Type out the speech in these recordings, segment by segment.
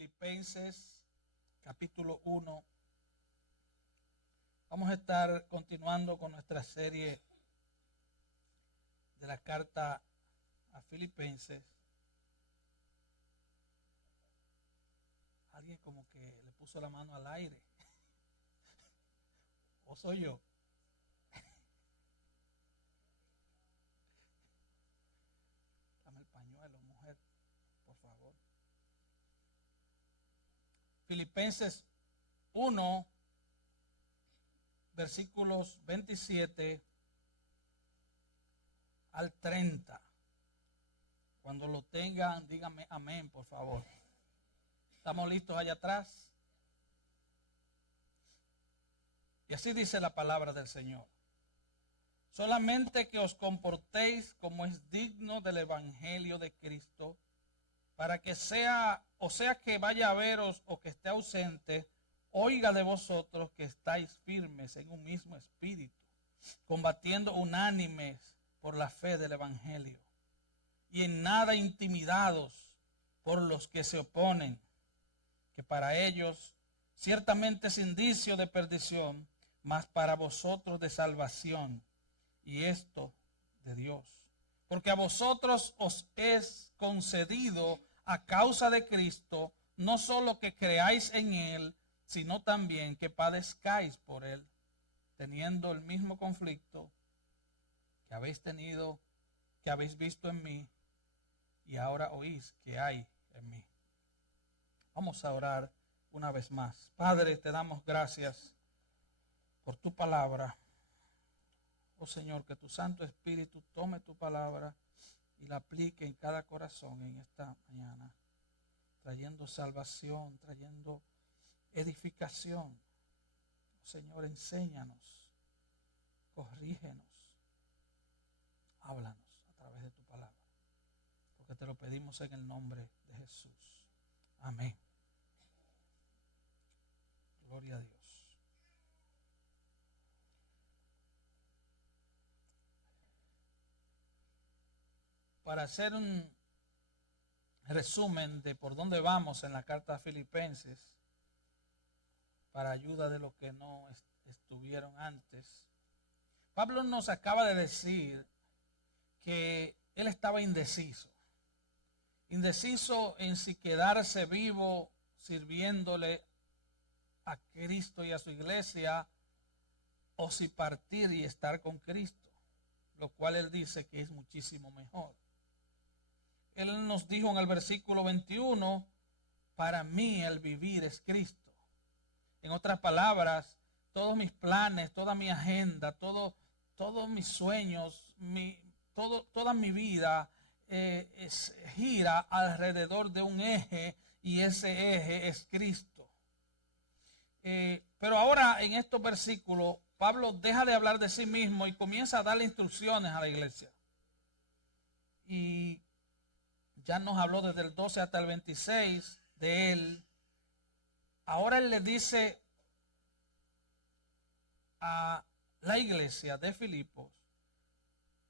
Filipenses capítulo 1. Vamos a estar continuando con nuestra serie de la carta a Filipenses. Alguien como que le puso la mano al aire. ¿O soy yo? Dame el pañuelo, mujer, por favor. Filipenses 1, versículos 27 al 30. Cuando lo tengan, díganme amén, por favor. ¿Estamos listos allá atrás? Y así dice la palabra del Señor. Solamente que os comportéis como es digno del evangelio de Cristo, para que sea que vaya a veros o que esté ausente, oiga de vosotros que estáis firmes en un mismo espíritu, combatiendo unánimes por la fe del evangelio, y en nada intimidados por los que se oponen, que para ellos ciertamente es indicio de perdición, mas para vosotros de salvación, y esto de Dios. Porque a vosotros os es concedido a causa de Cristo, no solo que creáis en Él, sino también que padezcáis por Él, teniendo el mismo conflicto que habéis tenido, que habéis visto en mí, y ahora oís que hay en mí. Vamos a orar una vez más. Padre, te damos gracias por tu palabra. Oh Señor, que tu Santo Espíritu tome tu palabra y la aplique en cada corazón en esta mañana, trayendo salvación, trayendo edificación. Oh Señor, enséñanos, corrígenos, háblanos a través de tu palabra, porque te lo pedimos en el nombre de Jesús. Amén. Gloria a Dios. Para hacer un resumen de por dónde vamos en la carta a Filipenses, para ayuda de los que no estuvieron antes, Pablo nos acaba de decir que él estaba indeciso en si quedarse vivo sirviéndole a Cristo y a su iglesia, o si partir y estar con Cristo, lo cual él dice que es muchísimo mejor. Él nos dijo en el versículo 21, para mí el vivir es Cristo. En otras palabras, todos mis planes, toda mi agenda, todos mis sueños, toda mi vida gira alrededor de un eje, y ese eje es Cristo. Pero ahora en estos versículos, Pablo deja de hablar de sí mismo y comienza a darle instrucciones a la iglesia. Y ya nos habló desde el 12 hasta el 26 de él. Ahora él le dice a la iglesia de Filipos,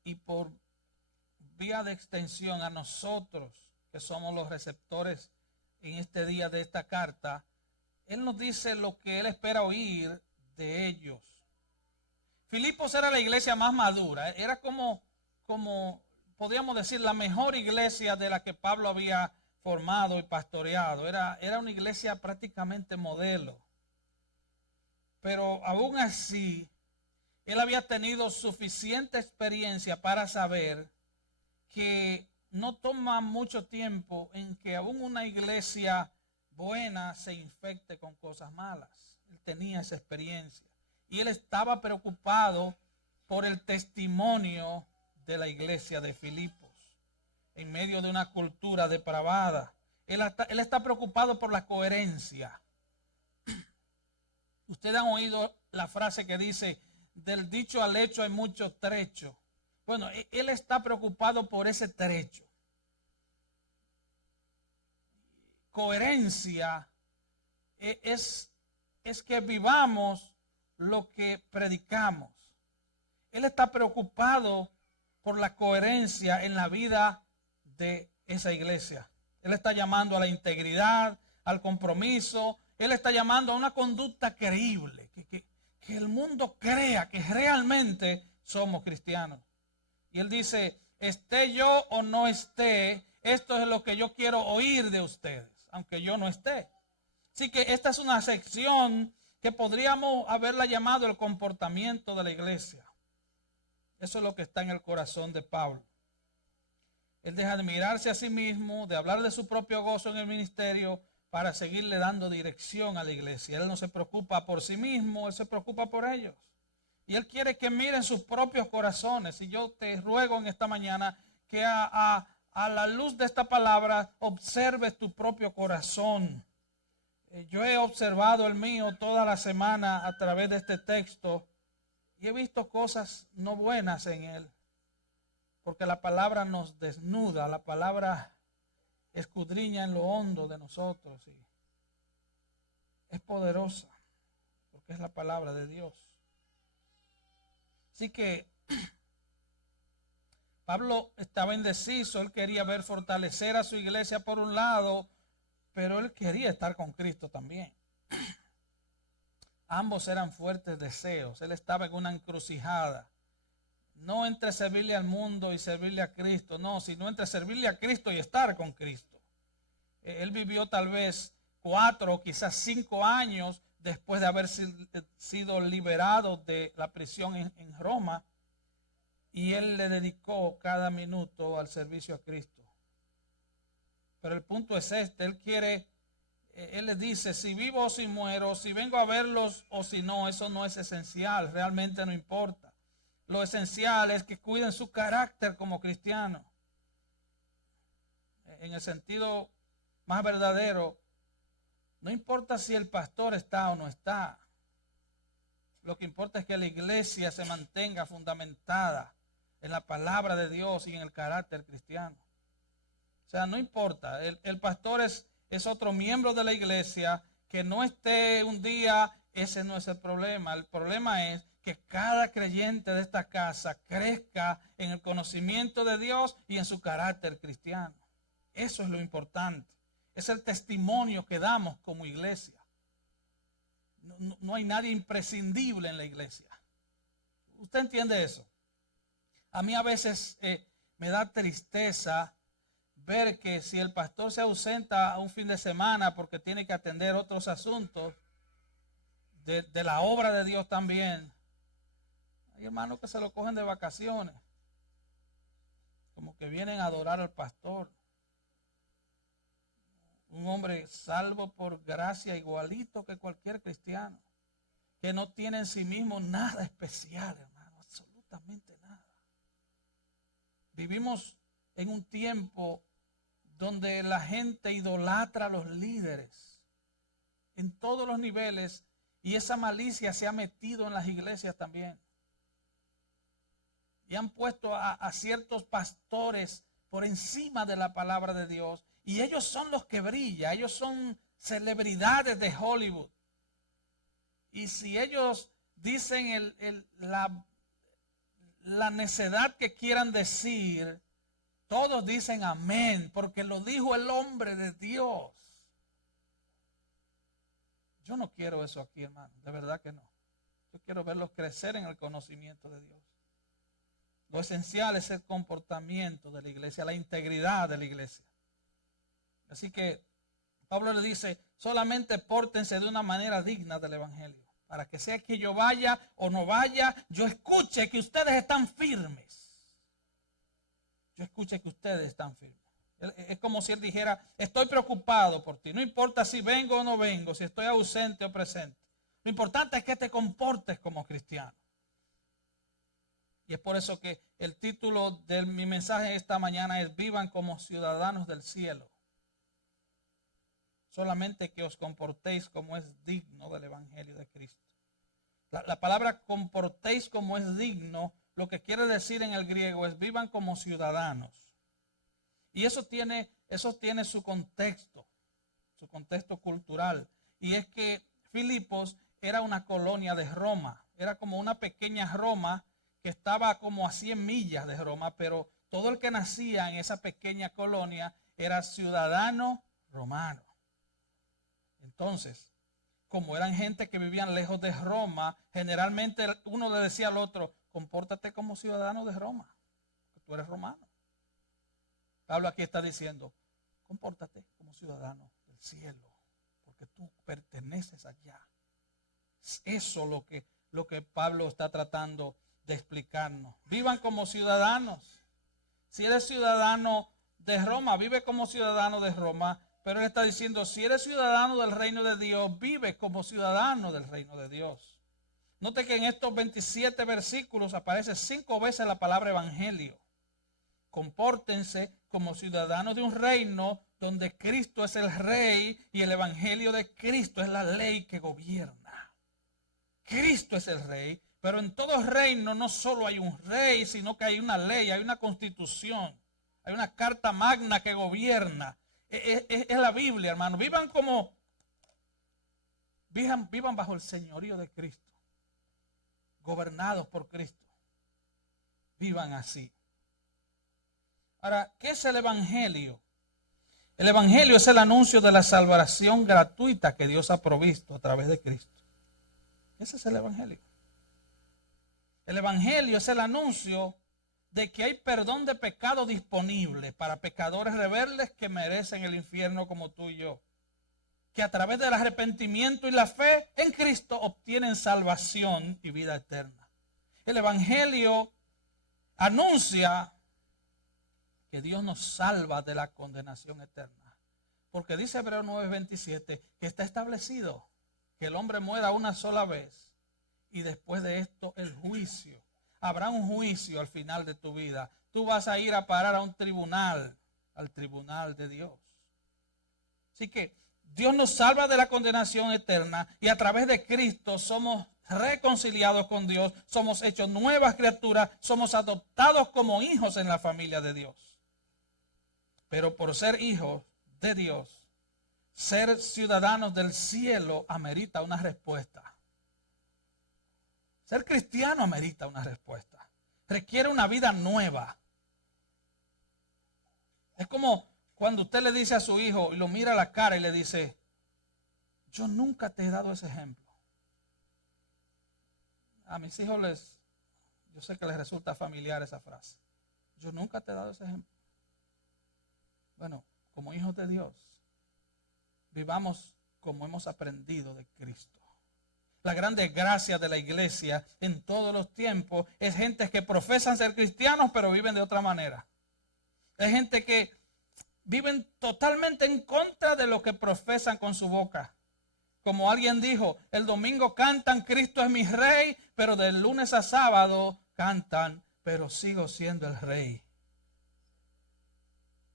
y por vía de extensión a nosotros que somos los receptores en este día de esta carta, él nos dice lo que él espera oír de ellos. Filipos era la iglesia más madura, era como podríamos decir la mejor iglesia de la que Pablo había formado y pastoreado. Era una iglesia prácticamente modelo. Pero aún así, él había tenido suficiente experiencia para saber que no toma mucho tiempo en que aún una iglesia buena se infecte con cosas malas. Él tenía esa experiencia. Y él estaba preocupado por el testimonio de la iglesia de Filipos en medio de una cultura depravada. Él está preocupado por la coherencia. Ustedes han oído la frase que dice, del dicho al hecho hay mucho trecho. Bueno, él está preocupado por ese trecho. Coherencia es que vivamos lo que predicamos. Él está preocupado por la coherencia en la vida de esa iglesia. Él está llamando a la integridad, al compromiso. Él está llamando a una conducta creíble, que el mundo crea que realmente somos cristianos. Y él dice, esté yo o no esté, esto es lo que yo quiero oír de ustedes, aunque yo no esté. Así que esta es una sección que podríamos haberla llamado el comportamiento de la iglesia. Eso es lo que está en el corazón de Pablo. Él deja de mirarse a sí mismo, de hablar de su propio gozo en el ministerio para seguirle dando dirección a la iglesia. Él no se preocupa por sí mismo, él se preocupa por ellos. Y él quiere que miren sus propios corazones. Y yo te ruego en esta mañana que a la luz de esta palabra observes tu propio corazón. Yo he observado el mío toda la semana a través de este texto y he visto cosas no buenas en él. Porque la palabra nos desnuda, la palabra escudriña en lo hondo de nosotros. Y es poderosa porque es la palabra de Dios. Así que Pablo estaba indeciso, él quería ver fortalecer a su iglesia por un lado, pero él quería estar con Cristo también. Ambos eran fuertes deseos, él estaba en una encrucijada. No entre servirle al mundo y servirle a Cristo, no, sino entre servirle a Cristo y estar con Cristo. Él vivió tal vez 4 o quizás 5 años después de haber sido liberado de la prisión en Roma, y él le dedicó cada minuto al servicio a Cristo. Pero el punto es este, él les dice, si vivo o si muero, si vengo a verlos o si no, eso no es esencial, realmente no importa. Lo esencial es que cuiden su carácter como cristianos. En el sentido más verdadero, no importa si el pastor está o no está. Lo que importa es que la iglesia se mantenga fundamentada en la palabra de Dios y en el carácter cristiano. O sea, no importa. El pastor es otro miembro de la iglesia. Que no esté un día, ese no es el problema. El problema es que cada creyente de esta casa crezca en el conocimiento de Dios y en su carácter cristiano. Eso es lo importante. Es el testimonio que damos como iglesia. No hay nadie imprescindible en la iglesia. ¿Usted entiende eso? A mí a veces me da tristeza ver que si el pastor se ausenta un fin de semana porque tiene que atender otros asuntos de la obra de Dios también, hay hermanos que se lo cogen de vacaciones, como que vienen a adorar al pastor. Un hombre salvo por gracia igualito que cualquier cristiano, que no tiene en sí mismo nada especial, hermano, absolutamente nada. Vivimos en un tiempo donde la gente idolatra a los líderes en todos los niveles, y esa malicia se ha metido en las iglesias también. Y han puesto a ciertos pastores por encima de la palabra de Dios, y ellos son los que brillan, ellos son celebridades de Hollywood. Y si ellos dicen la necedad que quieran decir, todos dicen amén, porque lo dijo el hombre de Dios. Yo no quiero eso aquí, hermano, de verdad que no. Yo quiero verlos crecer en el conocimiento de Dios. Lo esencial es el comportamiento de la iglesia, la integridad de la iglesia. Así que Pablo le dice, solamente pórtense de una manera digna del evangelio, para que sea que yo vaya o no vaya, yo escuche que ustedes están firmes. Yo escuche que ustedes están firmes. Es como si él dijera, estoy preocupado por ti, no importa si vengo o no vengo, si estoy ausente o presente. Lo importante es que te comportes como cristiano. Y es por eso que el título de mi mensaje esta mañana es vivan como ciudadanos del cielo. Solamente que os comportéis como es digno del evangelio de Cristo. La palabra comportéis como es digno, lo que quiere decir en el griego es vivan como ciudadanos. Y eso tiene su contexto cultural. Y es que Filipos era una colonia de Roma, era como una pequeña Roma que estaba como a 100 millas de Roma, pero todo el que nacía en esa pequeña colonia era ciudadano romano. Entonces, como eran gente que vivían lejos de Roma, generalmente uno le decía al otro, compórtate como ciudadano de Roma, que tú eres romano. Pablo aquí está diciendo, compórtate como ciudadano del cielo, porque tú perteneces allá. Es eso lo que Pablo está tratando de explicarnos. Vivan como ciudadanos. Si eres ciudadano de Roma, vive como ciudadano de Roma. Pero él está diciendo, si eres ciudadano del reino de Dios, vive como ciudadano del reino de Dios. Note que en estos 27 versículos aparece 5 veces la palabra evangelio. Compórtense como ciudadanos de un reino donde Cristo es el rey y el evangelio de Cristo es la ley que gobierna. Cristo es el rey, pero en todo reino no solo hay un rey, sino que hay una ley, hay una constitución, hay una carta magna que gobierna. Es la Biblia, hermano. Vivan bajo el señorío de Cristo, gobernados por Cristo. Vivan así. Ahora, ¿qué es el evangelio? El evangelio es el anuncio de la salvación gratuita que Dios ha provisto a través de Cristo. Ese es el evangelio. El evangelio es el anuncio de que hay perdón de pecado disponible para pecadores rebeldes que merecen el infierno como tú y yo. Que a través del arrepentimiento y la fe en Cristo obtienen salvación y vida eterna. El evangelio anuncia que Dios nos salva de la condenación eterna. Porque dice Hebreos 9:27 que está establecido que el hombre muera una sola vez y después de esto el juicio. Habrá un juicio al final de tu vida. Tú vas a ir a parar a un tribunal, al tribunal de Dios. Así que Dios nos salva de la condenación eterna y a través de Cristo somos reconciliados con Dios, somos hechos nuevas criaturas, somos adoptados como hijos en la familia de Dios. Pero por ser hijos de Dios, ser ciudadanos del cielo amerita una respuesta. Ser cristiano amerita una respuesta. Requiere una vida nueva. Es como cuando usted le dice a su hijo y lo mira a la cara y le dice, yo nunca te he dado ese ejemplo. A mis hijos yo sé que les resulta familiar esa frase. Yo nunca te he dado ese ejemplo. Bueno, como hijos de Dios, vivamos como hemos aprendido de Cristo. La gran desgracia de la iglesia en todos los tiempos es gente que profesan ser cristianos pero viven de otra manera. Es gente que viven totalmente en contra de lo que profesan con su boca. Como alguien dijo, el domingo cantan Cristo es mi rey, pero del lunes a sábado cantan, pero sigo siendo el rey.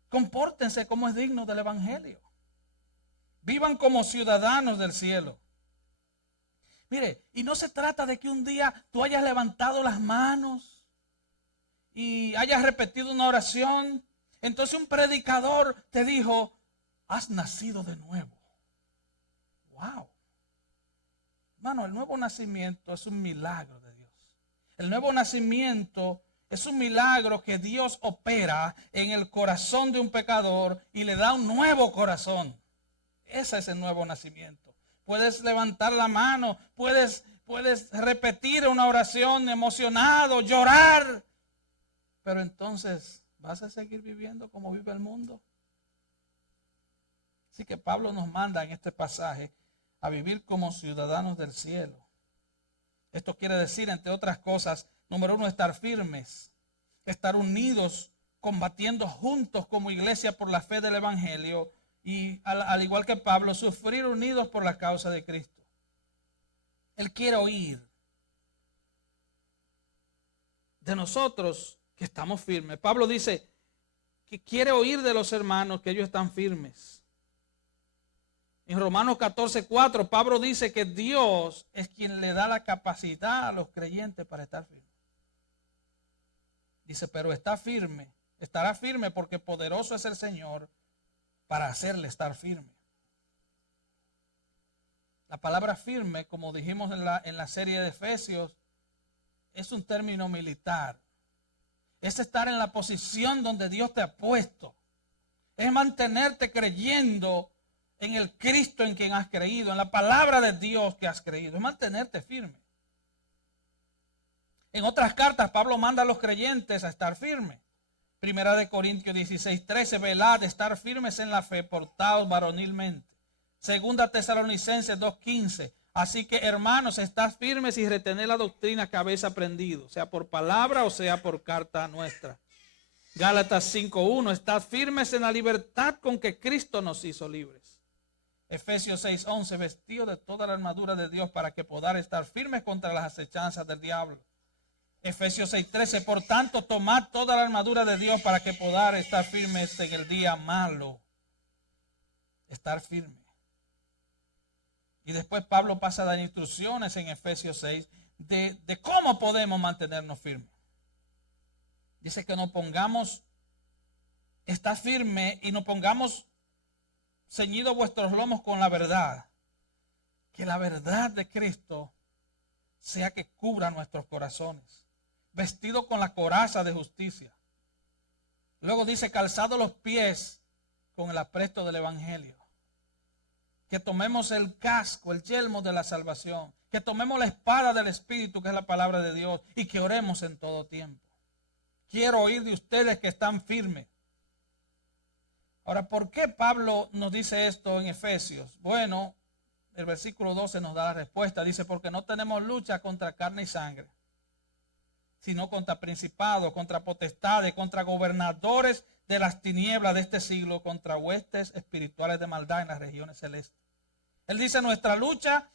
Compórtense como es digno del evangelio. Vivan como ciudadanos del cielo. Mire, y no se trata de que un día tú hayas levantado las manos y hayas repetido una oración. Entonces un predicador te dijo, has nacido de nuevo. Wow. Hermano, el nuevo nacimiento es un milagro de Dios. El nuevo nacimiento es un milagro que Dios opera en el corazón de un pecador y le da un nuevo corazón. Ese es el nuevo nacimiento. Puedes levantar la mano, puedes repetir una oración emocionado, llorar. Pero entonces, ¿vas a seguir viviendo como vive el mundo? Así que Pablo nos manda en este pasaje a vivir como ciudadanos del cielo. Esto quiere decir, entre otras cosas, número 1, estar firmes, estar unidos, combatiendo juntos como iglesia por la fe del evangelio. Y al igual que Pablo, sufrir unidos por la causa de Cristo. Él quiere oír de nosotros que estamos firmes. Pablo dice que quiere oír de los hermanos que ellos están firmes. En Romanos 14:4, Pablo dice que Dios es quien le da la capacidad a los creyentes para estar firmes. Dice, pero estará firme porque poderoso es el Señor para hacerle estar firme. La palabra firme, como dijimos en la serie de Efesios, es un término militar. Es estar en la posición donde Dios te ha puesto. Es mantenerte creyendo en el Cristo en quien has creído, en la palabra de Dios que has creído. Es mantenerte firme. En otras cartas, Pablo manda a los creyentes a estar firmes. Primera de Corintios 16:13, velad, estar firmes en la fe, portaos varonilmente. Segunda Tesalonicenses 2:15, así que hermanos, estad firmes y retened la doctrina que habéis aprendido, sea por palabra o sea por carta nuestra. Gálatas 5:1, estad firmes en la libertad con que Cristo nos hizo libres. Efesios 6:11, vestidos de toda la armadura de Dios para que podáis estar firmes contra las acechanzas del diablo. Efesios 6:13, por tanto, tomad toda la armadura de Dios para que podáis estar firmes en el día malo. Estar firme. Y después Pablo pasa a dar instrucciones en Efesios 6 de cómo podemos mantenernos firmes. Dice que nos pongamos, está firme y nos pongamos ceñidos vuestros lomos con la verdad. Que la verdad de Cristo sea que cubra nuestros corazones. Vestido con la coraza de justicia. Luego dice, calzado los pies con el apresto del evangelio. Que tomemos el casco, el yelmo de la salvación. Que tomemos la espada del Espíritu, que es la palabra de Dios. Y que oremos en todo tiempo. Quiero oír de ustedes que están firmes. Ahora, ¿por qué Pablo nos dice esto en Efesios? Bueno, el versículo 12 nos da la respuesta. Dice, porque no tenemos lucha contra carne y sangre, sino contra principados, contra potestades, contra gobernadores de las tinieblas de este siglo, contra huestes espirituales de maldad en las regiones celestes. Él dice, nuestra lucha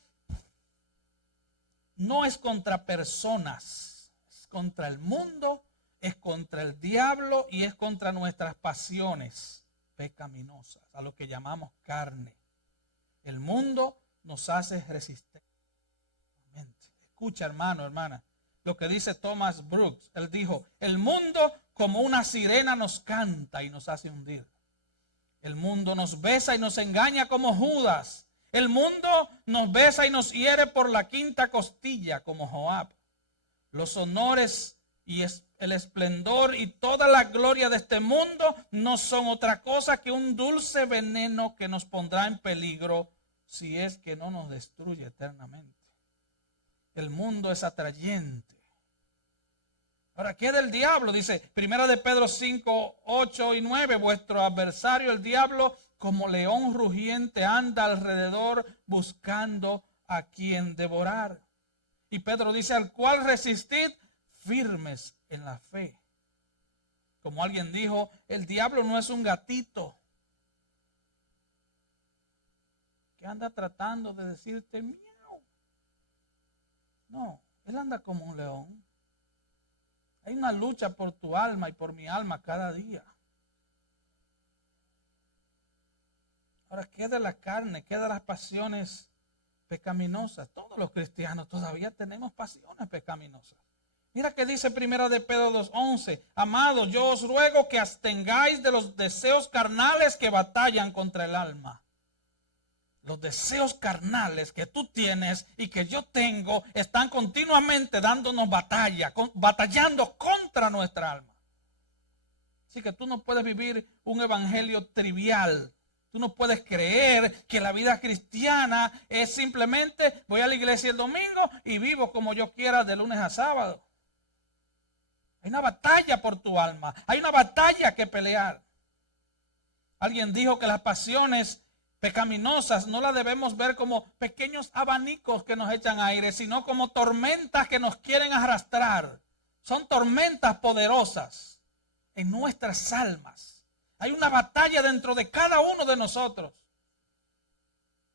no es contra personas, es contra el mundo, es contra el diablo y es contra nuestras pasiones pecaminosas, a lo que llamamos carne. El mundo nos hace resistir. Escucha, hermano, hermana, lo que dice Thomas Brooks. Él dijo, el mundo como una sirena nos canta y nos hace hundir. El mundo nos besa y nos engaña como Judas. El mundo nos besa y nos hiere por la quinta costilla como Joab. Los honores y el esplendor y toda la gloria de este mundo no son otra cosa que un dulce veneno que nos pondrá en peligro si es que no nos destruye eternamente. El mundo es atrayente. Ahora, ¿qué del diablo? Dice Primera de Pedro 5, 8 y 9. Vuestro adversario, el diablo, como león rugiente, anda alrededor buscando a quien devorar. Y Pedro dice, al cual resistid firmes en la fe. Como alguien dijo, el diablo no es un gatito que anda tratando de decirte miau. No, él anda como un león. Hay una lucha por tu alma y por mi alma cada día. Ahora, ¿qué de la carne? ¿Qué de las pasiones pecaminosas? Todos los cristianos todavía tenemos pasiones pecaminosas. Mira que dice Primera de Pedro 2:11. Amados, yo os ruego que abstengáis de los deseos carnales que batallan contra el alma. Los deseos carnales que tú tienes y que yo tengo están continuamente dándonos batalla, batallando contra nuestra alma. Así que tú no puedes vivir un evangelio trivial. Tú no puedes creer que la vida cristiana es simplemente voy a la iglesia el domingo y vivo como yo quiera de lunes a sábado. Hay una batalla por tu alma. Hay una batalla que pelear. Alguien dijo que las pasiones pecaminosas no las debemos ver como pequeños abanicos que nos echan aire, sino como tormentas que nos quieren arrastrar. Son tormentas poderosas en nuestras almas. Hay una batalla dentro de cada uno de nosotros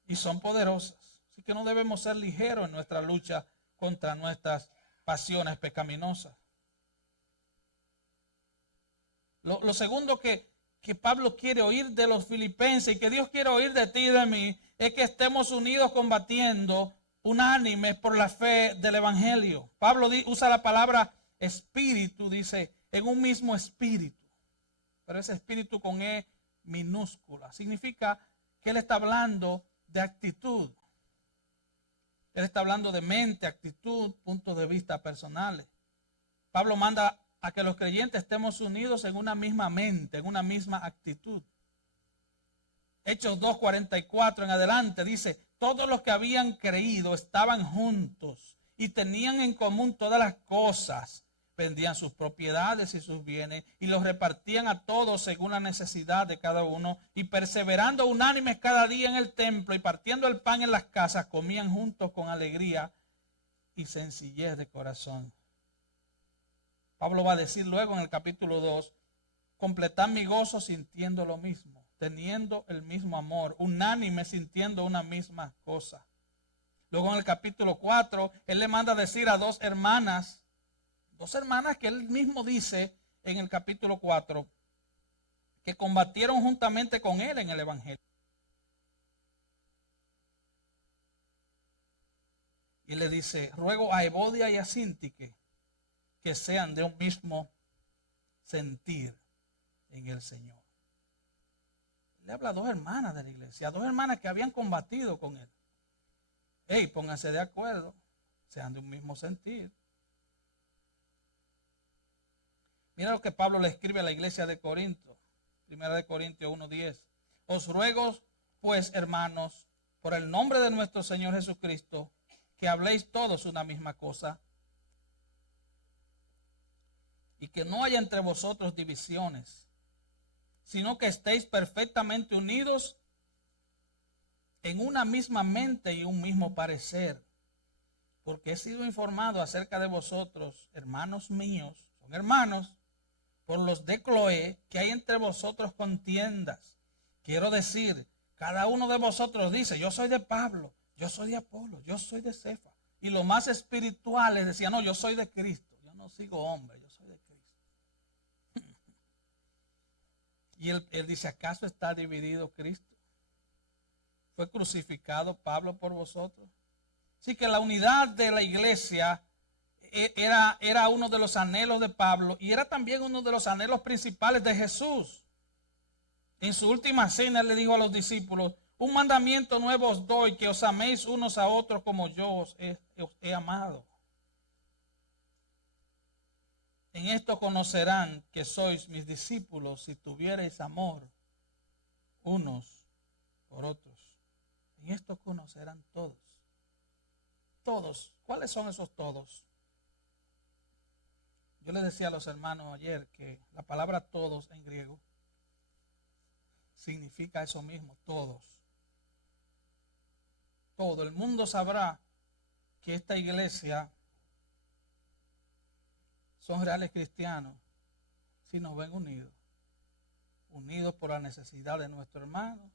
y son poderosas. Así que no debemos ser ligeros en nuestra lucha contra nuestras pasiones pecaminosas. Lo segundo que Pablo quiere oír de los filipenses y que Dios quiere oír de ti y de mí es que estemos unidos combatiendo unánimes por la fe del evangelio. Pablo usa la palabra espíritu, dice, en un mismo espíritu. Pero ese espíritu con E minúscula. Significa que él está hablando de actitud. Él está hablando de mente, actitud, puntos de vista personales. Pablo manda a que los creyentes estemos unidos en una misma mente, en una misma actitud. Hechos 2:44 en adelante dice, todos los que habían creído estaban juntos y tenían en común todas las cosas. Vendían sus propiedades y sus bienes y los repartían a todos según la necesidad de cada uno. Y perseverando unánimes cada día en el templo y partiendo el pan en las casas, comían juntos con alegría y sencillez de corazón. Pablo va a decir luego en el capítulo 2, completad mi gozo sintiendo lo mismo, teniendo el mismo amor, unánime sintiendo una misma cosa. Luego en el capítulo 4, él le manda a decir a dos hermanas que él mismo dice en el capítulo 4, que combatieron juntamente con él en el evangelio. Y le dice, ruego a Evodia y a Síntique que sean de un mismo sentir en el Señor. Le habla a dos hermanas de la iglesia, a dos hermanas que habían combatido con él. Hey, pónganse de acuerdo, sean de un mismo sentir. Mira lo que Pablo le escribe a la iglesia de Corinto, 1 Corintios 1:10. Os ruego, pues, hermanos, por el nombre de nuestro Señor Jesucristo, que habléis todos una misma cosa y que no haya entre vosotros divisiones, sino que estéis perfectamente unidos en una misma mente y un mismo parecer. Porque he sido informado acerca de vosotros, hermanos míos, son hermanos, por los de Cloé, que hay entre vosotros contiendas. Quiero decir, cada uno de vosotros dice, yo soy de Pablo, yo soy de Apolo, yo soy de Cefa. Y los más espirituales decían, no, yo soy de Cristo, yo no sigo hombre, yo soy de Cristo. Y él dice, ¿acaso está dividido Cristo? ¿Fue crucificado Pablo por vosotros? Así que la unidad de la iglesia era uno de los anhelos de Pablo y era también uno de los anhelos principales de Jesús. En su última cena le dijo a los discípulos, un mandamiento nuevo os doy, que os améis unos a otros como yo os he amado. En esto conocerán que sois mis discípulos si tuviereis amor unos por otros. En esto conocerán todos. Todos. ¿Cuáles son esos todos? Yo les decía a los hermanos ayer que la palabra todos en griego significa eso mismo, todos. Todo el mundo sabrá que esta iglesia son reales cristianos si nos ven unidos. Unidos por la necesidad de nuestro hermano,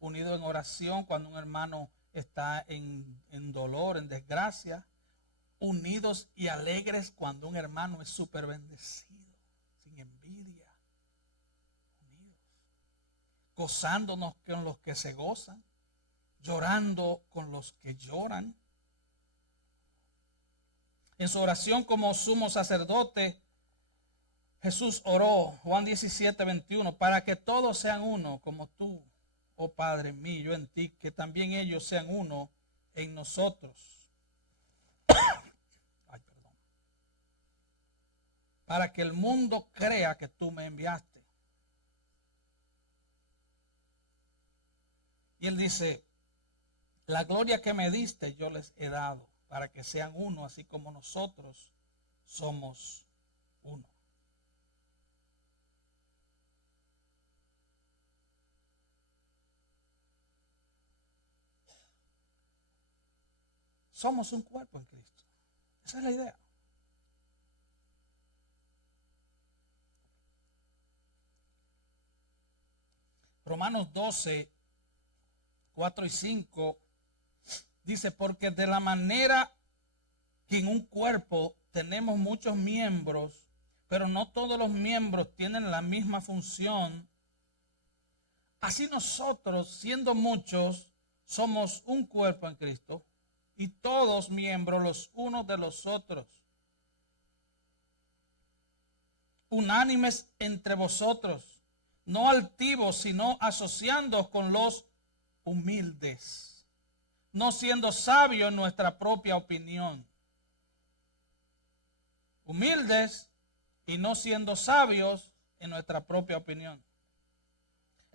unidos en oración cuando un hermano está en dolor, en desgracia, unidos y alegres cuando un hermano es súper bendecido, sin envidia, unidos, gozándonos con los que se gozan, llorando con los que lloran. En su oración como sumo sacerdote, Jesús oró, Juan 17:21, para que todos sean uno, como tú, oh Padre mío, yo en ti, que también ellos sean uno en nosotros. Para que el mundo crea que tú me enviaste. Y él dice, la gloria que me diste yo les he dado, para que sean uno, así como nosotros somos uno. Somos un cuerpo en Cristo. Esa es la idea. Romanos 12, 4 y 5 dice, porque de la manera que en un cuerpo tenemos muchos miembros, pero no todos los miembros tienen la misma función, así nosotros, siendo muchos, somos un cuerpo en Cristo y todos miembros los unos de los otros. Unánimes entre vosotros, no altivos, sino asociándoos con los humildes, no siendo sabios en nuestra propia opinión. Humildes y no siendo sabios en nuestra propia opinión.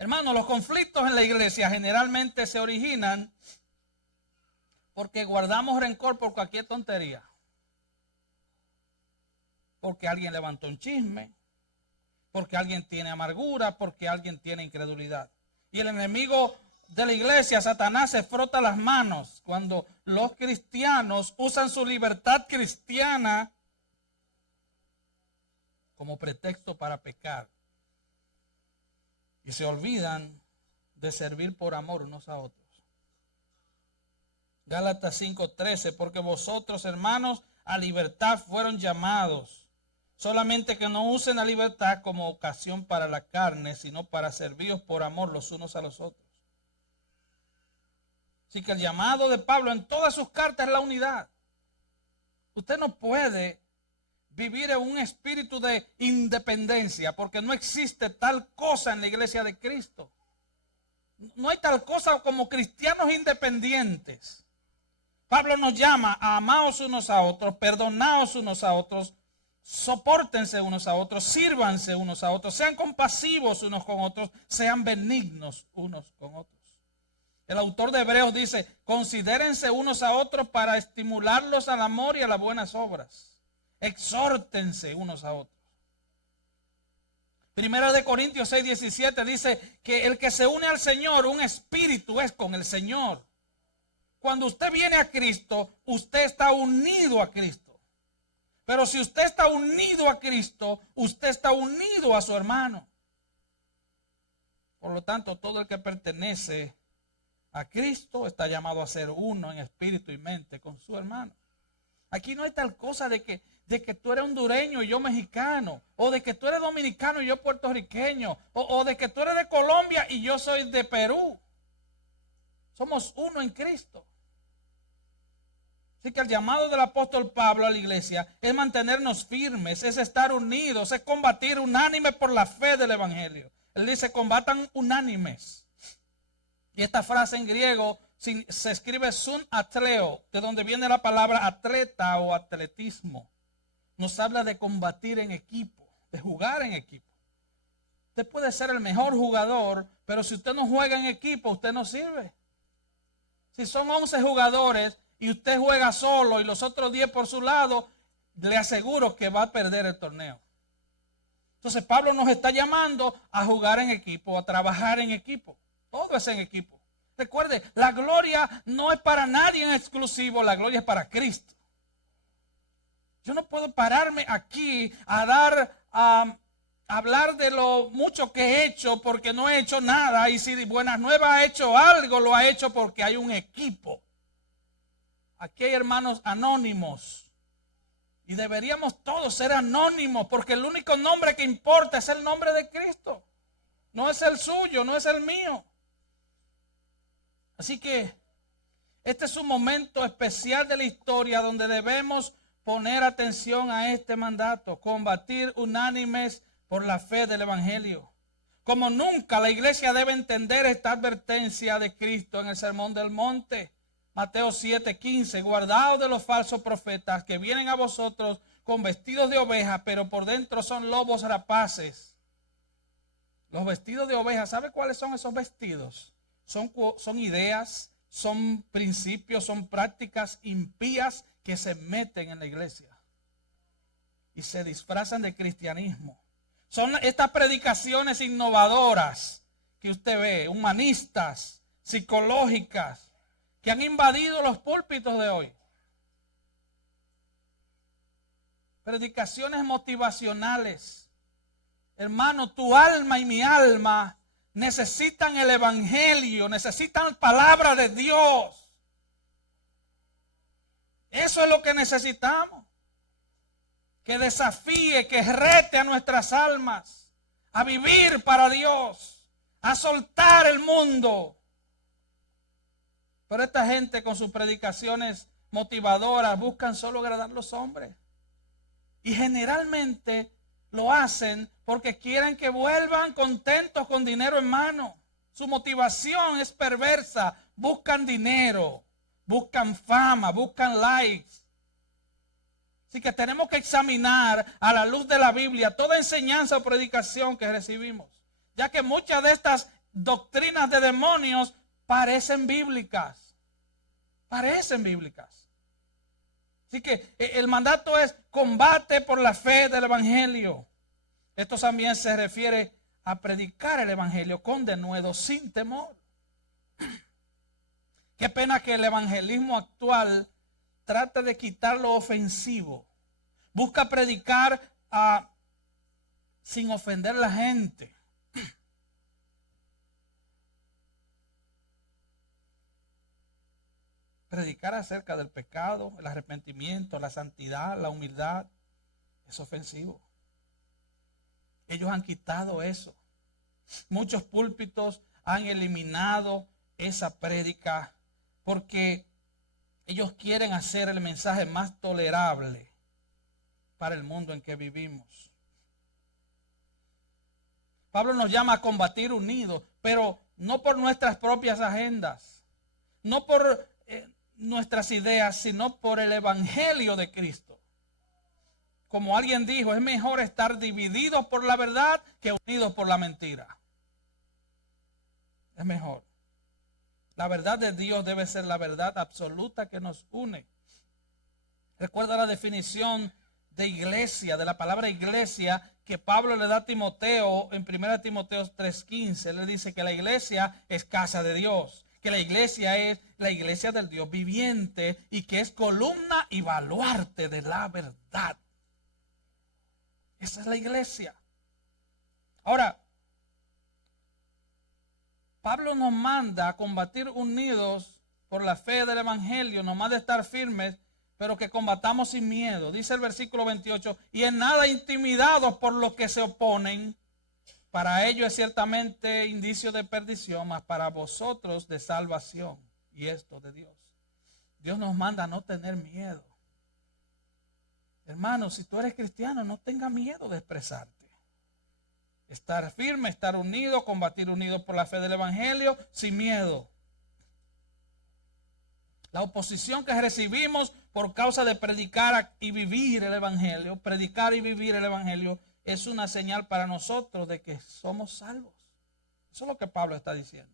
Hermanos, los conflictos en la iglesia generalmente se originan porque guardamos rencor por cualquier tontería. Porque alguien levantó un chisme, porque alguien tiene amargura, porque alguien tiene incredulidad. Y el enemigo de la iglesia, Satanás, se frota las manos cuando los cristianos usan su libertad cristiana como pretexto para pecar. Y se olvidan de servir por amor unos a otros. Gálatas 5:13, porque vosotros, hermanos, a libertad fueron llamados. Solamente que no usen la libertad como ocasión para la carne, sino para serviros por amor los unos a los otros. Así que el llamado de Pablo en todas sus cartas es la unidad. Usted no puede vivir en un espíritu de independencia, porque no existe tal cosa en la iglesia de Cristo. No hay tal cosa como cristianos independientes. Pablo nos llama a amaos unos a otros, perdonaos unos a otros, sopórtense unos a otros, sírvanse unos a otros, sean compasivos unos con otros, sean benignos unos con otros. El autor de Hebreos dice, considérense unos a otros para estimularlos al amor y a las buenas obras. Exhórtense unos a otros. Primera de Corintios 6:17 dice que el que se une al Señor, un espíritu es con el Señor. Cuando usted viene a Cristo, usted está unido a Cristo. Pero si usted está unido a Cristo, usted está unido a su hermano. Por lo tanto, todo el que pertenece a Cristo está llamado a ser uno en espíritu y mente con su hermano. Aquí no hay tal cosa de que tú eres hondureño y yo mexicano, o de que tú eres dominicano y yo puertorriqueño, o de que tú eres de Colombia y yo soy de Perú. Somos uno en Cristo. Así que el llamado del apóstol Pablo a la iglesia es mantenernos firmes, es estar unidos, es combatir unánime por la fe del evangelio. Él dice, combatan unánimes. Y esta frase en griego se escribe sun atleo, de donde viene la palabra atleta o atletismo. Nos habla de combatir en equipo, de jugar en equipo. Usted puede ser el mejor jugador, pero si usted no juega en equipo, usted no sirve. Si son 11 jugadores y usted juega solo y los otros 10 por su lado, le aseguro que va a perder el torneo. Entonces Pablo nos está llamando a jugar en equipo, a trabajar en equipo. Todo es en equipo. Recuerde, la gloria no es para nadie en exclusivo, la gloria es para Cristo. Yo no puedo pararme aquí a hablar de lo mucho que he hecho porque no he hecho nada. Y si Buenas Nuevas ha hecho algo, lo ha hecho porque hay un equipo. Aquí hay hermanos anónimos. Y deberíamos todos ser anónimos porque el único nombre que importa es el nombre de Cristo. No es el suyo, no es el mío. Así que este es un momento especial de la historia donde debemos poner atención a este mandato, combatir unánimes por la fe del evangelio. Como nunca la iglesia debe entender esta advertencia de Cristo en el Sermón del Monte. Mateo 7:15, guardaos de los falsos profetas que vienen a vosotros con vestidos de oveja, pero por dentro son lobos rapaces. Los vestidos de oveja, ¿sabe cuáles son esos vestidos? Son ideas, son principios, son prácticas impías que se meten en la iglesia y se disfrazan de cristianismo. Son estas predicaciones innovadoras que usted ve, humanistas, psicológicas, que han invadido los púlpitos de hoy. Predicaciones motivacionales. Hermano, tu alma y mi alma necesitan el evangelio, necesitan palabra de Dios. Eso es lo que necesitamos. Que desafíe, que rete a nuestras almas a vivir para Dios, a soltar el mundo. Pero esta gente con sus predicaciones motivadoras buscan solo agradar a los hombres. Y generalmente lo hacen porque quieren que vuelvan contentos con dinero en mano. Su motivación es perversa. Buscan dinero, buscan fama, buscan likes. Así que tenemos que examinar a la luz de la Biblia toda enseñanza o predicación que recibimos, ya que muchas de estas doctrinas de demonios parecen bíblicas. Parecen bíblicas. Así que el mandato es combate por la fe del evangelio. Esto también se refiere a predicar el evangelio con denuedo, sin temor. Qué pena que el evangelismo actual trate de quitar lo ofensivo. Busca predicar sin ofender a la gente. Predicar acerca del pecado, el arrepentimiento, la santidad, la humildad, es ofensivo. Ellos han quitado eso. Muchos púlpitos han eliminado esa prédica porque ellos quieren hacer el mensaje más tolerable para el mundo en que vivimos. Pablo nos llama a combatir unidos, pero no por nuestras propias agendas, no por nuestras ideas, sino por el evangelio de Cristo. Como alguien dijo, es mejor estar divididos por la verdad que unidos por la mentira. Es mejor. La verdad de Dios debe ser la verdad absoluta que nos une. Recuerda la definición de iglesia, de la palabra iglesia, que Pablo le da a Timoteo en 1 Timoteo 3:15. Él le dice que la iglesia es casa de Dios, que la iglesia es la iglesia del Dios viviente y que es columna y baluarte de la verdad. Esa es la iglesia. Ahora, Pablo nos manda a combatir unidos por la fe del evangelio, nos manda a estar firmes, pero que combatamos sin miedo. Dice el versículo 28, y en nada intimidados por los que se oponen. Para ellos es ciertamente indicio de perdición, mas para vosotros de salvación. Y esto de Dios. Dios nos manda a no tener miedo. Hermano, si tú eres cristiano, no tengas miedo de expresarte. Estar firme, estar unido, combatir unidos por la fe del evangelio, sin miedo. La oposición que recibimos por causa de predicar y vivir el evangelio, predicar y vivir el evangelio, es una señal para nosotros de que somos salvos. Eso es lo que Pablo está diciendo.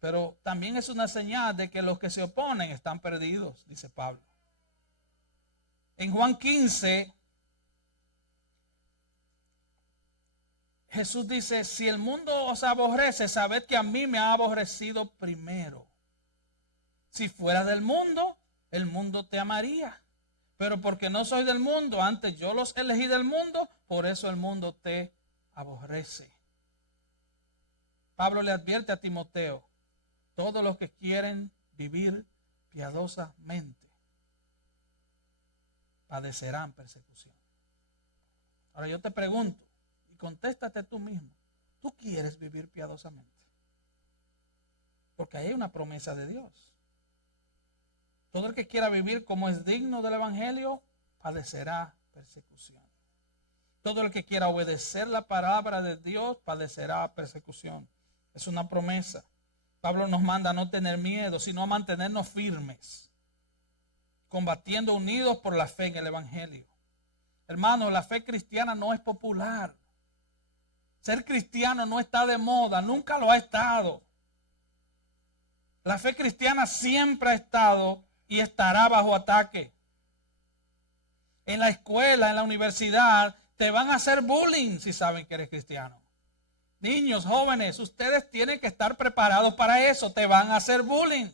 Pero también es una señal de que los que se oponen están perdidos, dice Pablo. En Juan 15, Jesús dice, si el mundo os aborrece, sabed que a mí me ha aborrecido primero. Si fuera del mundo, el mundo te amaría. Pero porque no soy del mundo, antes yo los elegí del mundo, por eso el mundo te aborrece. Pablo le advierte a Timoteo, todos los que quieren vivir piadosamente padecerán persecución. Ahora yo te pregunto, y contéstate tú mismo, ¿tú quieres vivir piadosamente? Porque ahí hay una promesa de Dios. Todo el que quiera vivir como es digno del evangelio, padecerá persecución. Todo el que quiera obedecer la palabra de Dios, padecerá persecución. Es una promesa. Pablo nos manda a no tener miedo, sino a mantenernos firmes, combatiendo unidos por la fe en el evangelio. Hermanos, la fe cristiana no es popular. Ser cristiano no está de moda, nunca lo ha estado. La fe cristiana siempre ha estado y estará bajo ataque. En la escuela, en la universidad, te van a hacer bullying si saben que eres cristiano. Niños, jóvenes, ustedes tienen que estar preparados para eso. Te van a hacer bullying.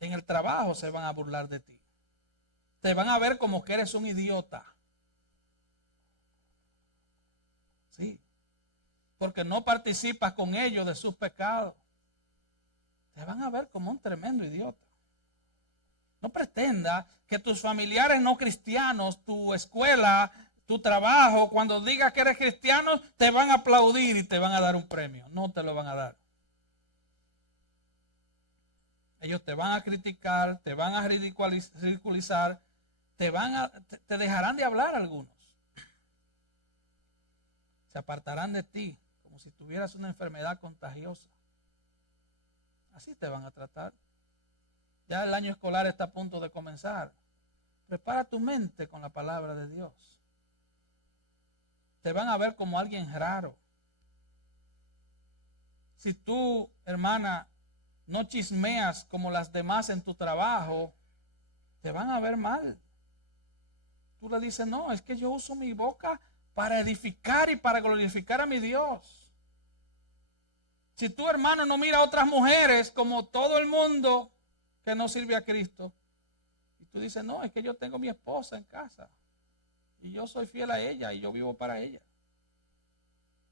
En el trabajo se van a burlar de ti. Te van a ver como que eres un idiota. Sí. Porque no participas con ellos de sus pecados. Te van a ver como un tremendo idiota. No pretenda que tus familiares no cristianos, tu escuela, tu trabajo, cuando digas que eres cristiano, te van a aplaudir y te van a dar un premio. No te lo van a dar. Ellos te van a criticar, te van a ridiculizar, te dejarán de hablar algunos. Se apartarán de ti como si tuvieras una enfermedad contagiosa. Así te van a tratar. Ya el año escolar está a punto de comenzar. Prepara tu mente con la palabra de Dios. te van a ver como alguien raro. Si tú, hermana, no chismeas como las demás en tu trabajo, te van a ver mal. Tú le dices, no, es que yo uso mi boca para edificar y para glorificar a mi Dios. Si tú, hermano, no mira a otras mujeres como todo el mundo que no sirve a Cristo, y tú dices, no, es que yo tengo mi esposa en casa y yo soy fiel a ella y yo vivo para ella,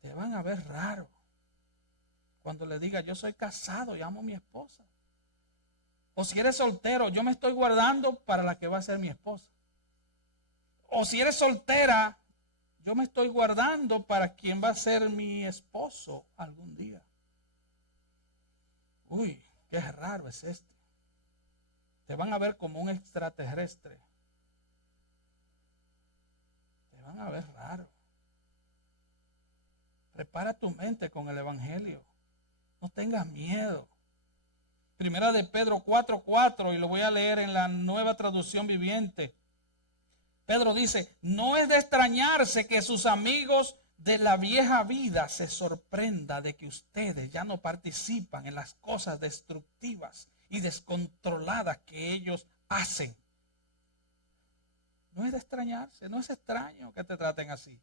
te van a ver raro cuando le digas, yo soy casado y amo a mi esposa. O si eres soltero, yo me estoy guardando para la que va a ser mi esposa. O si eres soltera, yo me estoy guardando para quien va a ser mi esposo algún día. Uy, qué raro es este. Te van a ver como un extraterrestre. Te van a ver raro. Prepara tu mente con el evangelio. No tengas miedo. Primera de Pedro 4:4, y lo voy a leer en la Nueva Traducción Viviente. Pedro dice, no es de extrañarse que sus amigos de la vieja vida se sorprenda de que ustedes ya no participan en las cosas destructivas y descontroladas que ellos hacen. No es de extrañarse, no es extraño que te traten así.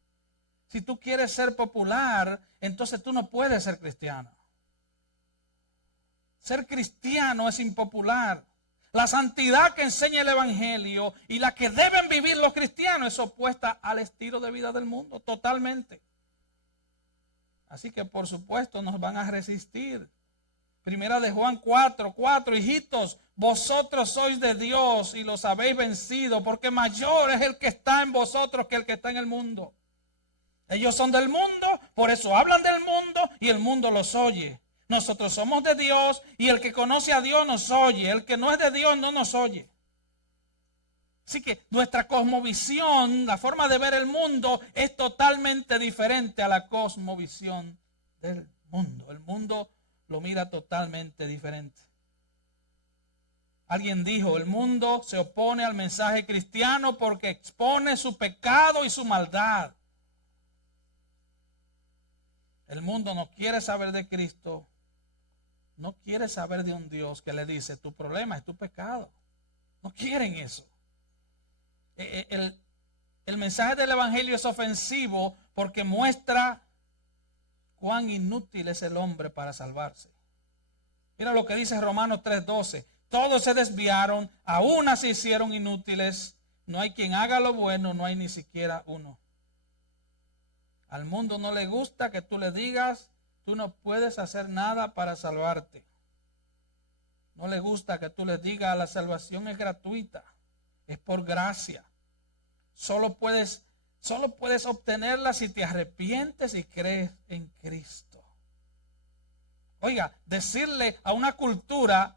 Si tú quieres ser popular, entonces tú no puedes ser cristiano. Ser cristiano es impopular. La santidad que enseña el evangelio y la que deben vivir los cristianos es opuesta al estilo de vida del mundo, totalmente. Así que por supuesto nos van a resistir. Primera de Juan 4:4, hijitos, vosotros sois de Dios y los habéis vencido, porque mayor es el que está en vosotros que el que está en el mundo. Ellos son del mundo, por eso hablan del mundo y el mundo los oye. Nosotros somos de Dios y el que conoce a Dios nos oye. El que no es de Dios no nos oye. Así que nuestra cosmovisión, la forma de ver el mundo es totalmente diferente a la cosmovisión del mundo. El mundo lo mira totalmente diferente. Alguien dijo, el mundo se opone al mensaje cristiano porque expone su pecado y su maldad. El mundo no quiere saber de Cristo. No quiere saber de un Dios que le dice, tu problema es tu pecado. No quieren eso. El mensaje del evangelio es ofensivo porque muestra cuán inútil es el hombre para salvarse. Mira lo que dice Romanos 3:12. Todos se desviaron, a una se hicieron inútiles. No hay quien haga lo bueno, no hay ni siquiera uno. Al mundo no le gusta que tú le digas, tú no puedes hacer nada para salvarte. No le gusta que tú le digas, la salvación es gratuita, es por gracia. Solo puedes obtenerla si te arrepientes y crees en Cristo. Oiga, decirle a una cultura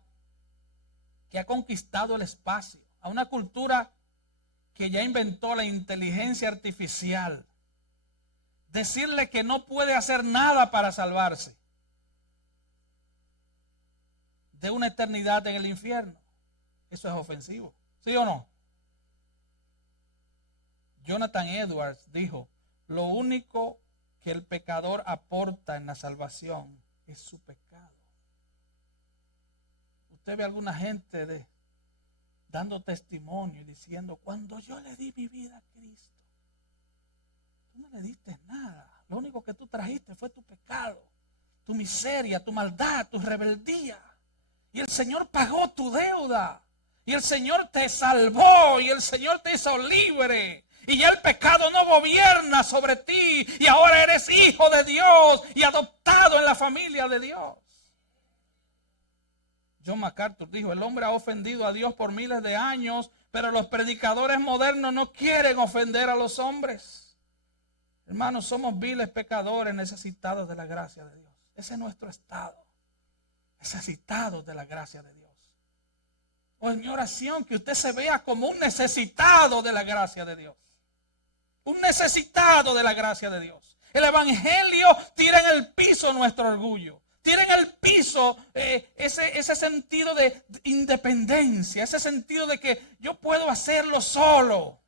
que ha conquistado el espacio, a una cultura que ya inventó la inteligencia artificial, decirle que no puede hacer nada para salvarse de una eternidad en el infierno, eso es ofensivo, ¿sí o no? Jonathan Edwards dijo, lo único que el pecador aporta en la salvación es su pecado. Usted ve a alguna gente dando testimonio y diciendo, cuando yo le di mi vida a Cristo, tú no le diste nada. Lo único que tú trajiste fue tu pecado, tu miseria, tu maldad, tu rebeldía. Y el Señor pagó tu deuda. Y el Señor te salvó. Y el Señor te hizo libre. Y ya el pecado no gobierna sobre ti. Y ahora eres hijo de Dios y adoptado en la familia de Dios. John MacArthur dijo, el hombre ha ofendido a Dios por miles de años, pero los predicadores modernos no quieren ofender a los hombres. Hermanos, somos viles pecadores necesitados de la gracia de Dios. Ese es nuestro estado. Necesitados de la gracia de Dios. O en mi oración, que usted se vea como un necesitado de la gracia de Dios. Un necesitado de la gracia de Dios. El evangelio tira en el piso nuestro orgullo. Tira en el piso ese sentido de independencia. Ese sentido de que yo puedo hacerlo solo.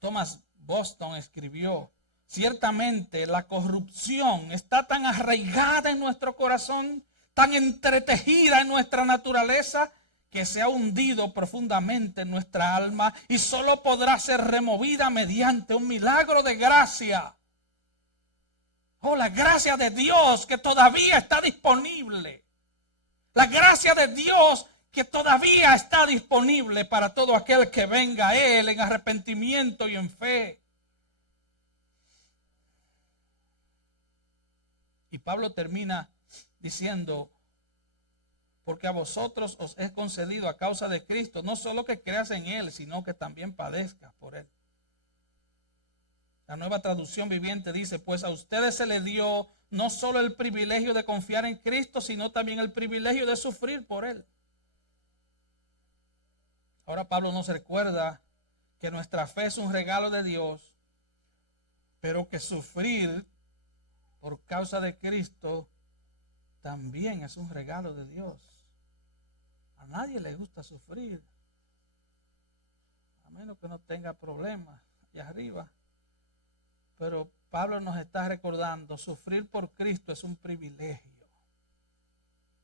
Thomas Boston escribió: ciertamente la corrupción está tan arraigada en nuestro corazón, tan entretejida en nuestra naturaleza, que se ha hundido profundamente en nuestra alma y solo podrá ser removida mediante un milagro de gracia. Oh, la gracia de Dios que todavía está disponible. La gracia de Dios que todavía está disponible para todo aquel que venga a Él en arrepentimiento y en fe. Y Pablo termina diciendo: porque a vosotros os es concedido a causa de Cristo, no solo que creas en Él, sino que también padezcas por Él. La Nueva Traducción Viviente dice: pues a ustedes se les dio no solo el privilegio de confiar en Cristo, sino también el privilegio de sufrir por Él. Ahora Pablo nos recuerda que nuestra fe es un regalo de Dios, pero que sufrir por causa de Cristo también es un regalo de Dios. A nadie le gusta sufrir, a menos que no tenga problemas allá arriba. Pero Pablo nos está recordando: sufrir por Cristo es un privilegio.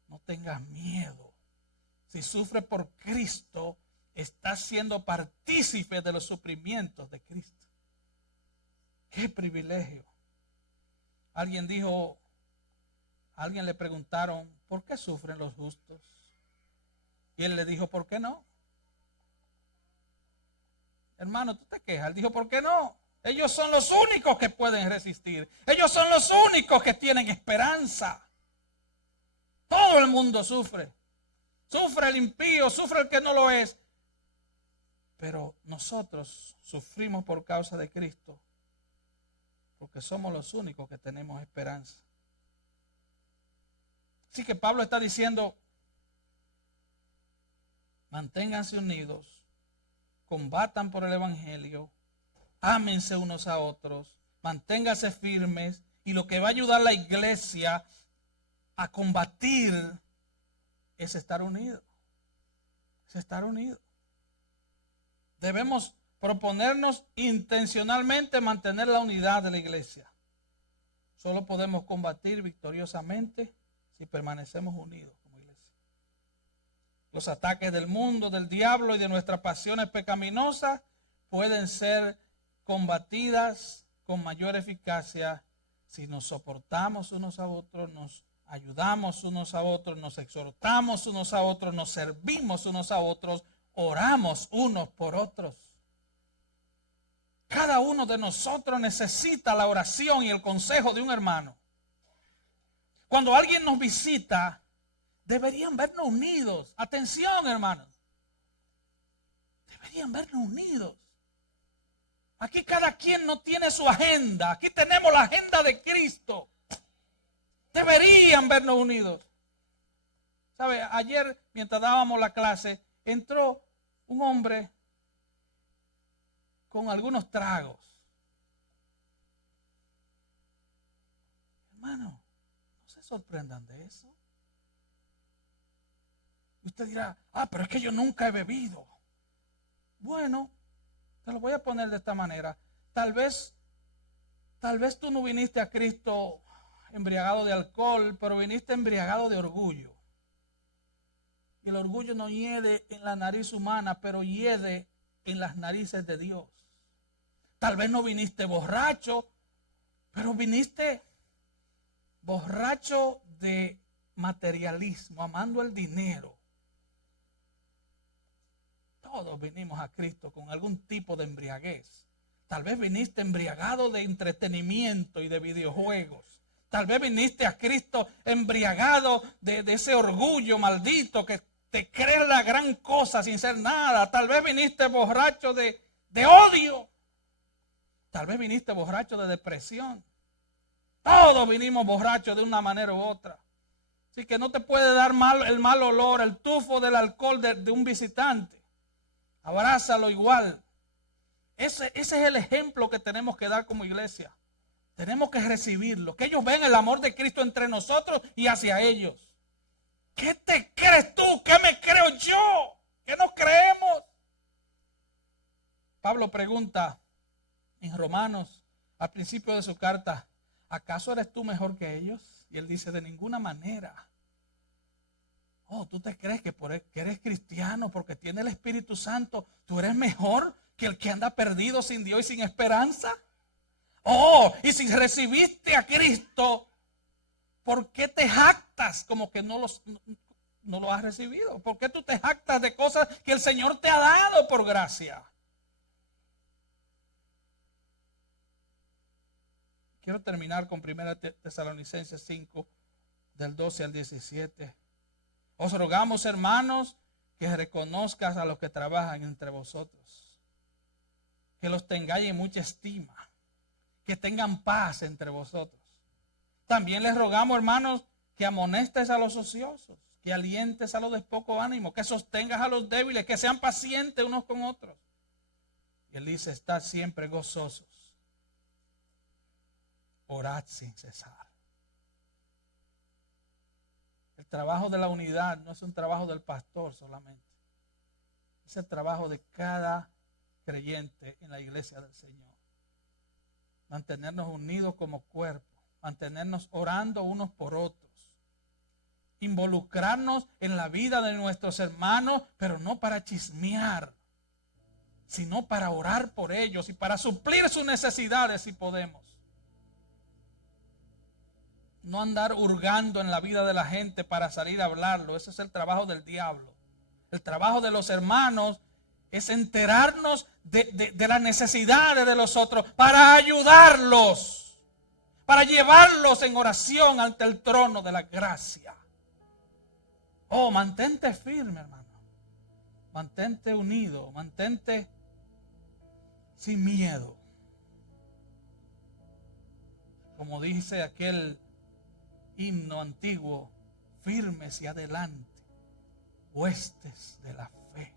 No tengas miedo. Si sufres por Cristo, estás siendo partícipe de los sufrimientos de Cristo. ¡Qué privilegio! Alguien dijo, a alguien le preguntaron: ¿por qué sufren los justos? Y él le dijo: ¿por qué no? Hermano, tú te quejas. Él dijo: ¿por qué no? Ellos son los únicos que pueden resistir. Ellos son los únicos que tienen esperanza. Todo el mundo sufre. Sufre el impío, sufre el que no lo es. Pero nosotros sufrimos por causa de Cristo, porque somos los únicos que tenemos esperanza. Así que Pablo está diciendo: manténganse unidos, combatan por el evangelio, ámense unos a otros, manténganse firmes, y lo que va a ayudar a la iglesia a combatir es estar unidos. Es estar unidos. Debemos proponernos intencionalmente mantener la unidad de la iglesia. Solo podemos combatir victoriosamente si permanecemos unidos como iglesia. Los ataques del mundo, del diablo y de nuestras pasiones pecaminosas pueden ser combatidas con mayor eficacia si nos soportamos unos a otros, nos ayudamos unos a otros, nos exhortamos unos a otros, nos servimos unos a otros, oramos unos por otros. Cada uno de nosotros necesita la oración y el consejo de un hermano. Cuando alguien nos visita, deberían vernos unidos. Atención, hermanos. Deberían vernos unidos. Aquí cada quien no tiene su agenda. Aquí tenemos la agenda de Cristo. Deberían vernos unidos. ¿Sabe? Ayer, mientras dábamos la clase, entró un hombre con algunos tragos. Hermano, no se sorprendan de eso. Usted dirá: pero es que yo nunca he bebido. Bueno, te lo voy a poner de esta manera. Tal vez tú no viniste a Cristo embriagado de alcohol, pero viniste embriagado de orgullo. Y el orgullo no hiede en la nariz humana, pero hiede en las narices de Dios. Tal vez no viniste borracho, pero viniste borracho de materialismo, amando el dinero. Todos vinimos a Cristo con algún tipo de embriaguez. Tal vez viniste embriagado de entretenimiento y de videojuegos. Tal vez viniste a Cristo embriagado de ese orgullo maldito que te crees la gran cosa sin ser nada. Tal vez viniste borracho de odio. Tal vez viniste borracho de depresión. Todos vinimos borrachos de una manera u otra. Así que no te puede dar el mal olor, el tufo del alcohol de un visitante. Abrázalo igual. Ese es el ejemplo que tenemos que dar como iglesia. Tenemos que recibirlo. Que ellos vean el amor de Cristo entre nosotros y hacia ellos. ¿Qué te crees tú? ¿Qué me creo yo? ¿Qué nos creemos? Pablo pregunta: en Romanos, al principio de su carta, ¿acaso eres tú mejor que ellos? Y él dice, de ninguna manera. Oh, ¿tú te crees que que eres cristiano porque tienes el Espíritu Santo, tú eres mejor que el que anda perdido sin Dios y sin esperanza? Oh, y si recibiste a Cristo, ¿por qué te jactas como que no lo has recibido? ¿Por qué tú te jactas de cosas que el Señor te ha dado por gracia? Quiero terminar con 1 Tesalonicenses 5, del 12 al 17. Os rogamos, hermanos, que reconozcas a los que trabajan entre vosotros, que los tengáis en mucha estima, que tengan paz entre vosotros. También les rogamos, hermanos, que amonestes a los ociosos, que alientes a los de poco ánimo, que sostengas a los débiles, que sean pacientes unos con otros. Y él dice, estad siempre gozosos, orad sin cesar. El trabajo de la unidad no es un trabajo del pastor solamente. Es el trabajo de cada creyente en la iglesia del Señor. Mantenernos unidos como cuerpo, mantenernos orando unos por otros, involucrarnos en la vida de nuestros hermanos, pero no para chismear, sino para orar por ellos y para suplir sus necesidades si podemos. No andar hurgando en la vida de la gente para salir a hablarlo. Ese es el trabajo del diablo. El trabajo de los hermanos es enterarnos de las necesidades de los otros para ayudarlos, para llevarlos en oración ante el trono de la gracia. Oh, mantente firme, hermano. Mantente unido, mantente sin miedo. Como dice aquel himno antiguo, firmes y adelante, huestes de la fe,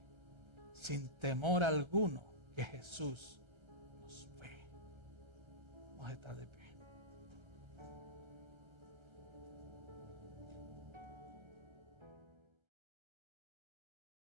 sin temor alguno, que Jesús nos ve. Vamos a estar de pie.